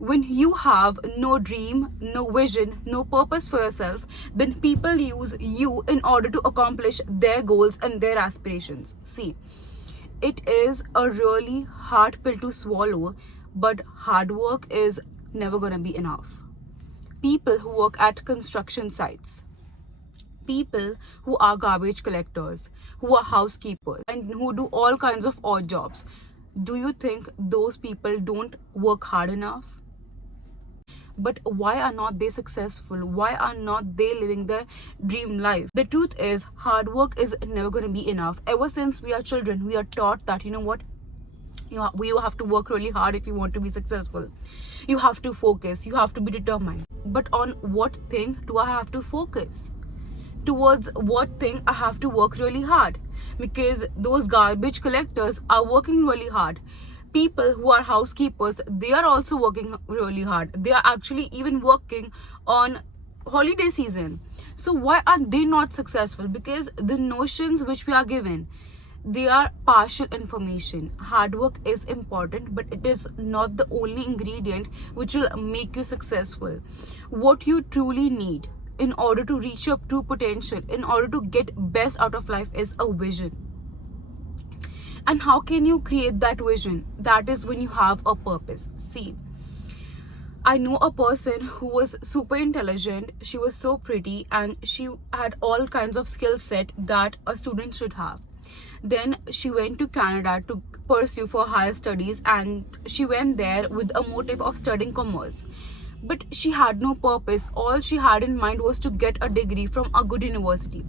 When you have no dream, no vision, no purpose for yourself, then people use you in order to accomplish their goals and their aspirations. See, it is a really hard pill to swallow, but hard work is never gonna be enough. People who work at construction sites, people who are garbage collectors, who are housekeepers, and who do all kinds of odd jobs, do you think those people don't work hard enough? But why are not they successful? Why are not they living their dream life? The truth is, hard work is never going to be enough. Ever since we are children, we are taught that, you know what, you have to work really hard if you want to be successful. You have to focus, you have to be determined. But on what thing do I have to focus? Towards what thing I have to work really hard? Because those garbage collectors are working really hard. People who are housekeepers, they are also working really hard. They are actually even working on holiday season. So why are they not successful? Because the notions which we are given, they are partial information. Hard work is important, but it is not the only ingredient which will make you successful. What you truly need in order to reach your true potential, in order to get best out of life, is a vision. And how can you create that vision? That is when you have a purpose. See, I know a person who was super intelligent, she was so pretty, and she had all kinds of skill set that a student should have. Then she went to Canada to pursue for higher studies, and she went there with a motive of studying commerce. But she had no purpose. All she had in mind was to get a degree from a good university.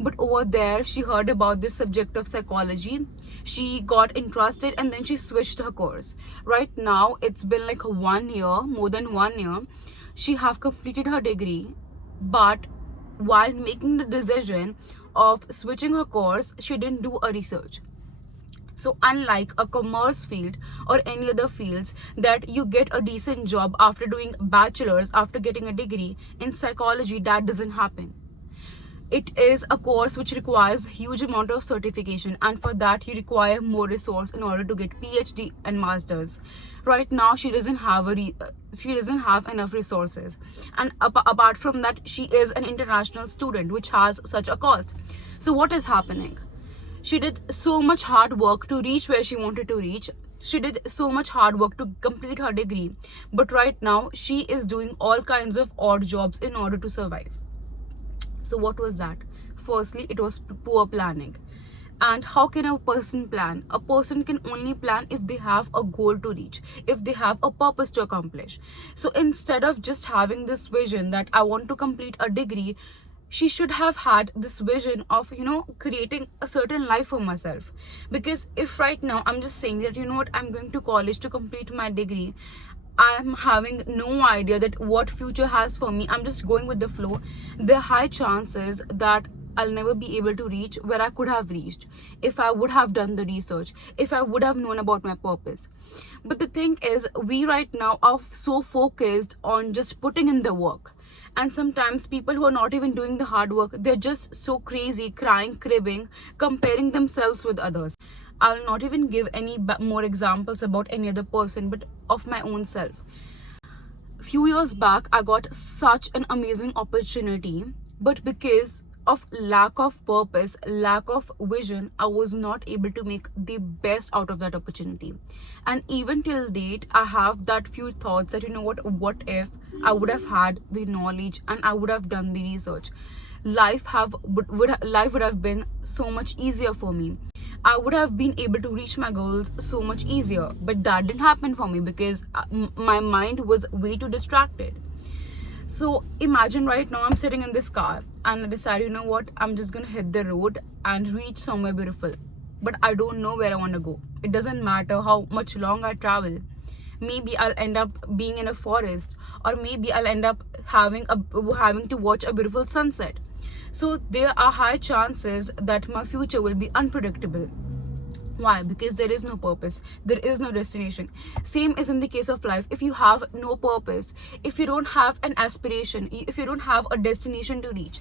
But over there, she heard about this subject of psychology. She got interested and then she switched her course. Right now, it's been like 1 year, more than 1 year. She have completed her degree, but while making the decision of switching her course, she didn't do a research. So unlike a commerce field or any other fields that you get a decent job after doing bachelor's, after getting a degree, in psychology that doesn't happen. It is a course which requires huge amount of certification, and for that you require more resource in order to get PhD and masters. Right now she doesn't have she doesn't have enough resources, and apart from that, she is an international student which has such a cost. So what is happening? She did so much hard work to reach where she wanted to reach. She did so much hard work to complete her degree. But right now, she is doing all kinds of odd jobs in order to survive. So what was that? Firstly, it was poor planning. And how can a person plan? A person can only plan if they have a goal to reach, if they have a purpose to accomplish. So instead of just having this vision that I want to complete a degree, she should have had this vision of, creating a certain life for myself. Because if right now I'm just saying that, I'm going to college to complete my degree, I'm having no idea that what future has for me, I'm just going with the flow, there are high chances that I'll never be able to reach where I could have reached if I would have done the research, if I would have known about my purpose. But the thing is, we right now are so focused on just putting in the work. And sometimes people who are not even doing the hard work, they're just so crazy, crying, cribbing, comparing themselves with others. I'll not even give any more examples about any other person, but of my own self. Few years back, I got such an amazing opportunity, but because of lack of purpose, lack of vision, I was not able to make the best out of that opportunity. And even till date, I have that few thoughts that, what if I would have had the knowledge and I would have done the research? Life would have been so much easier for me. I would have been able to reach my goals so much easier, but that didn't happen for me because my mind was way too distracted. So imagine right now I'm sitting in this car and I decide, I'm just gonna hit the road and reach somewhere beautiful. But I don't know where I want to go. It doesn't matter how much long I travel. Maybe I'll end up being in a forest, or maybe I'll end up having to watch a beautiful sunset. So there are high chances that my future will be unpredictable. Why? Because there is no purpose, there is no destination. Same is in the case of life. If you have no purpose, if you don't have an aspiration, if you don't have a destination to reach,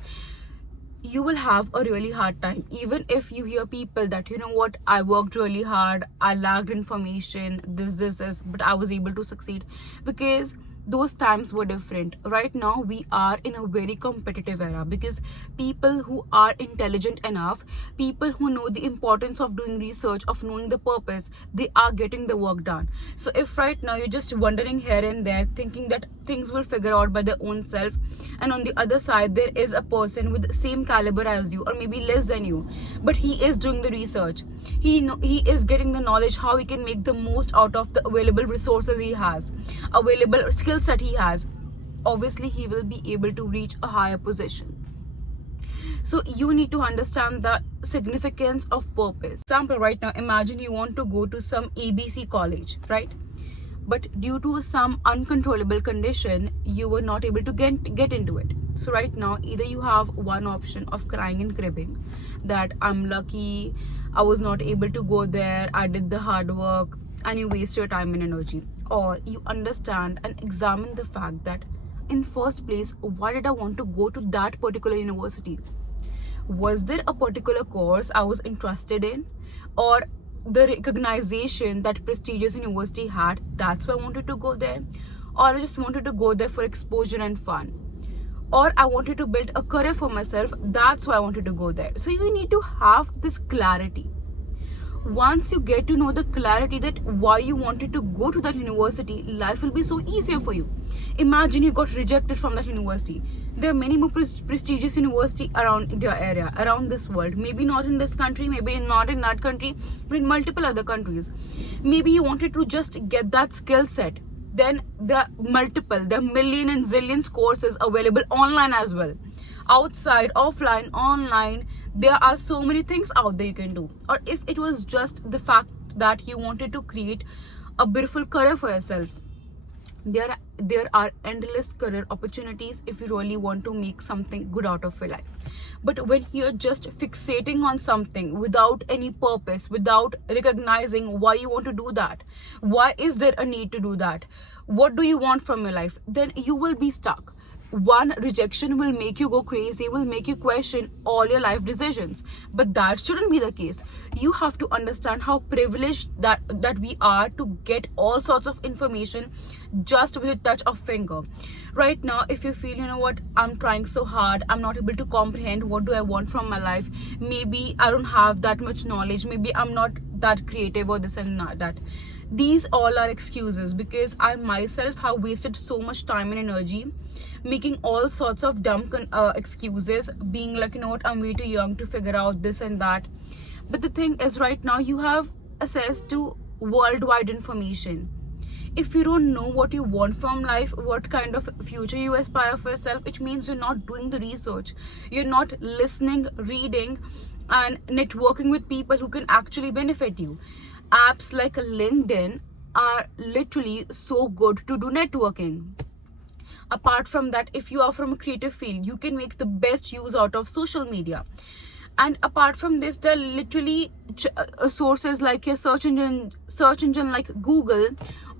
you will have a really hard time. Even if you hear people that, you know what, I worked really hard, I lacked information, this is, but I was able to succeed, because those times were different. Right now we are in a very competitive era, because people who are intelligent enough, people who know the importance of doing research, of knowing the purpose, they are getting the work done. So if right now you're just wondering here and there, thinking that things will figure out by their own self, and on the other side there is a person with the same caliber as you, or maybe less than you, but he is doing the research, he is getting the knowledge how he can make the most out of the available resources he has, available skill set he has, obviously he will be able to reach a higher position. So you need to understand the significance of purpose. Example, right now imagine you want to go to some ABC college, right? But due to some uncontrollable condition, you were not able to get into it. So right now either you have one option of crying and cribbing that I'm lucky, I was not able to go there, I did the hard work, and you waste your time and energy. Or you understand and examine the fact that in first place, why did I want to go to that particular university? Was there a particular course I was interested in, or the recognition that prestigious university had, that's why I wanted to go there? Or I just wanted to go there for exposure and fun? Or I wanted to build a career for myself, that's why I wanted to go there? So you need to have this clarity. Once you get to know the clarity that why you wanted to go to that university, life will be so easier for you. Imagine you got rejected from that university. There are many more prestigious universities around your area, around this world. Maybe not in this country, maybe not in that country, but in multiple other countries. Maybe you wanted to just get that skill set. Then there are million and zillions courses available online as well. Outside, offline, online, there are so many things out there you can do. Or if it was just the fact that you wanted to create a beautiful career for yourself, there are endless career opportunities if you really want to make something good out of your life. But when you're just fixating on something without any purpose, without recognizing why you want to do that, why is there a need to do that, what do you want from your life, then you will be stuck. One rejection will make you go crazy, will make you question all your life decisions. But that shouldn't be the case. You have to understand how privileged that we are to get all sorts of information just with a touch of finger. Right now, if you feel, you know what, I'm trying so hard, I'm not able to comprehend what do I want from my life, maybe I don't have that much knowledge, maybe I'm not that creative, or this and that, these all are excuses, because I myself have wasted so much time and energy making all sorts of dumb excuses, being like, you know what, I'm way too young to figure out this and that. But the thing is, right now you have access to worldwide information. If you don't know what you want from life, what kind of future you aspire for yourself, it means you're not doing the research, you're not listening, reading, and networking with people who can actually benefit you. Apps like LinkedIn are literally so good to do networking. Apart from that, if you are from a creative field, you can make the best use out of social media. And apart from this, there are literally sources like your search engine like Google,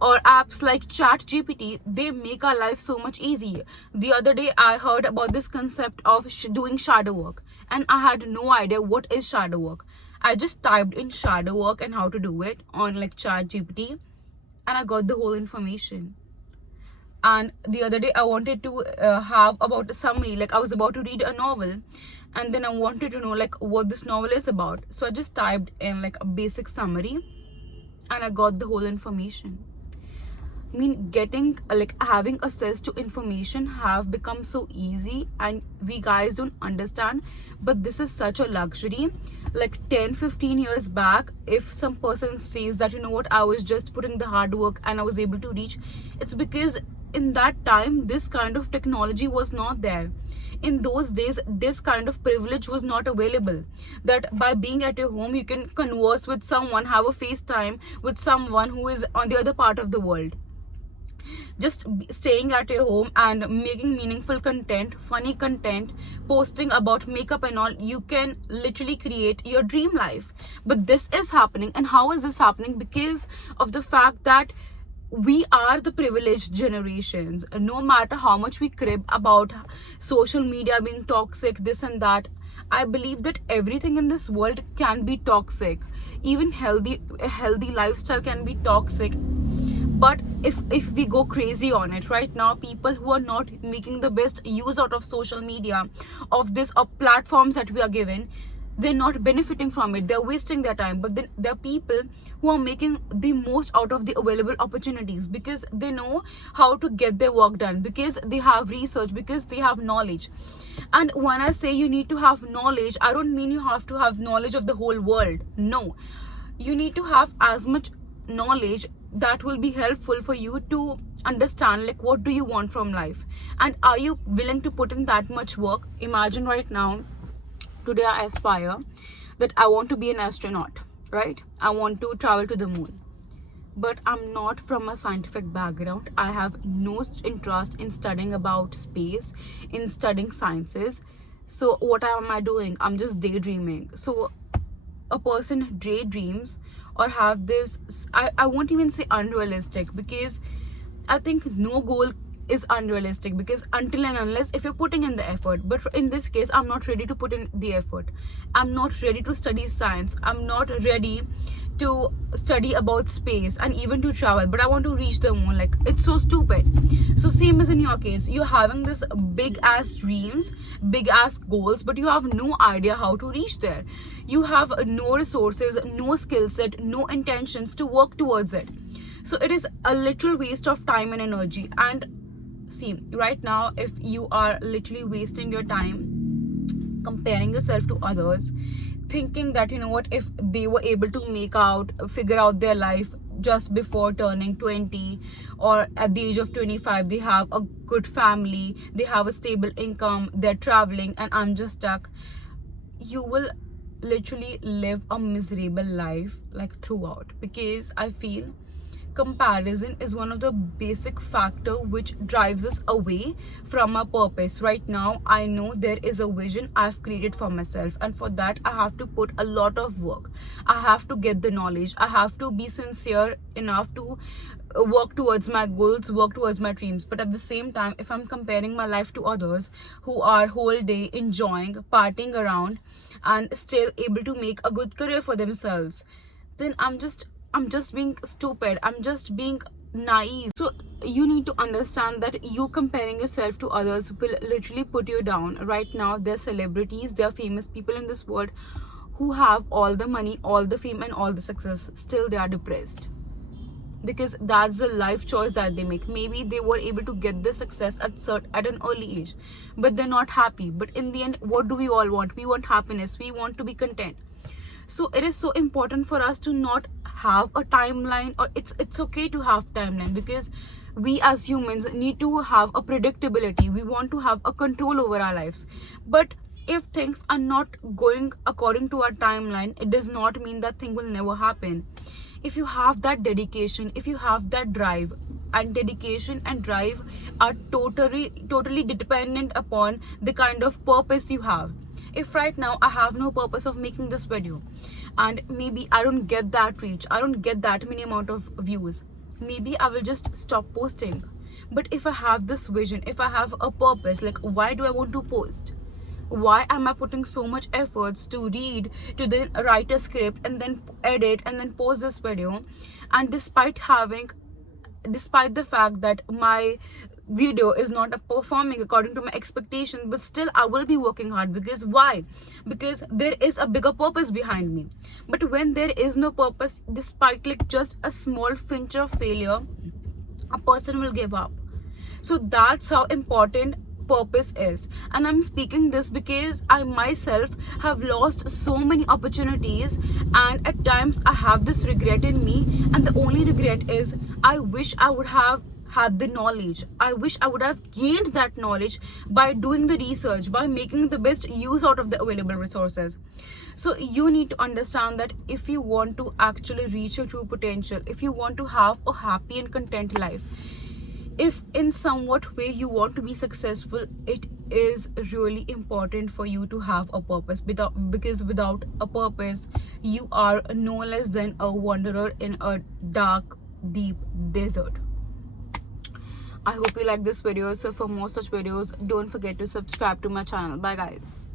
or apps like ChatGPT. They make our life so much easier. The other day I heard about this concept of doing shadow work, and I had no idea what is shadow work. I just typed in shadow work and how to do it on like ChatGPT, and I got the whole information. And the other day I wanted to have about a summary, like I was about to read a novel, and then I wanted to know like what this novel is about. So I just typed in like a basic summary, and I got the whole information. I mean, getting like having access to information have become so easy, and we guys don't understand, but this is such a luxury. Like 10-15 years back, if some person says that, you know what, I was just putting the hard work and I was able to reach, it's because in that time this kind of technology was not there. In those days, this kind of privilege was not available, that by being at your home you can converse with someone, have a FaceTime with someone who is on the other part of the world. Just staying at your home and making meaningful content, funny content, posting about makeup and all, you can literally create your dream life. But this is happening. And how is this happening? Because of the fact that we are the privileged generations. No matter how much we crib about social media being toxic, this and that, I believe that everything in this world can be toxic. Even a healthy lifestyle can be toxic. But if we go crazy on it right now, people who are not making the best use out of social media, of this of platforms that we are given, they're not benefiting from it, they're wasting their time. But then there are people who are making the most out of the available opportunities, because they know how to get their work done, because they have research, because they have knowledge. And when I say you need to have knowledge, I don't mean you have to have knowledge of the whole world. No, you need to have as much knowledge that will be helpful for you to understand, like, what do you want from life, and are you willing to put in that much work. Imagine right now, today I aspire that I want to be an astronaut, right? I want to travel to the moon, but I'm not from a scientific background. I have no interest in studying about space, in studying sciences. So what am I doing? I'm just daydreaming. So a person daydreams or have this, I won't even say unrealistic, because I think no goal is unrealistic, because until and unless if you're putting in the effort. But in this case, I'm not ready to put in the effort. I'm not ready to study science. I'm not ready to study about space and even to travel, but I want to reach the moon. Like, it's so stupid. So same as in your case, you're having this big ass dreams, big ass goals, but you have no idea how to reach there. You have no resources, no skill set, no intentions to work towards it. So it is a literal waste of time and energy. And see, right now, if you are literally wasting your time comparing yourself to others, thinking that, you know what, if they were able to figure out their life just before turning 20, or at the age of 25, they have a good family, they have a stable income, they're traveling, and I'm just stuck, you will literally live a miserable life, like, throughout. Because I feel comparison is one of the basic factor which drives us away from our purpose. Right now, I know there is a vision I've created for myself, and for that I have to put a lot of work. I have to get the knowledge. I have to be sincere enough to work towards my goals, work towards my dreams. But at the same time, if I'm comparing my life to others who are whole day enjoying, partying around, and still able to make a good career for themselves, then I'm just being stupid. I'm just being naive. So you need to understand that you comparing yourself to others will literally put you down. Right now, they're celebrities, they're famous people in this world who have all the money, all the fame, and all the success. Still, they are depressed, because that's the life choice that they make. Maybe they were able to get the success at an early age, but they're not happy. But in the end, what do we all want? We want happiness. We want to be content. So it is so important for us to not have a timeline, or it's okay to have timeline, because we as humans need to have a predictability. We want to have a control over our lives. But if things are not going according to our timeline, it does not mean that thing will never happen. If you have that dedication, if you have that drive, and dedication and drive are totally dependent upon the kind of purpose you have. If right now I have no purpose of making this video, and maybe I don't get that reach, I don't get that many amount of views, maybe I will just stop posting. But if I have this vision, if I have a purpose, like, why do I want to post? Why am I putting so much efforts to read, to then write a script, and then edit, and then post this video? And despite the fact that my video is not performing according to my expectation, but still I will be working hard. Because why? Because there is a bigger purpose behind me. But when there is no purpose, despite like just a small pinch of failure, a person will give up. So that's how important purpose is. And I'm speaking this because I myself have lost so many opportunities, and at times I have this regret in me. And the only regret is, I wish I would have had the knowledge. I wish I would have gained that knowledge by doing the research, by making the best use out of the available resources. So you need to understand that if you want to actually reach your true potential, if you want to have a happy and content life, if in somewhat way you want to be successful, it is really important for you to have a purpose. Because without a purpose, you are no less than a wanderer in a dark, deep desert. I hope you like this video. So for more such videos, don't forget to subscribe to my channel. Bye guys.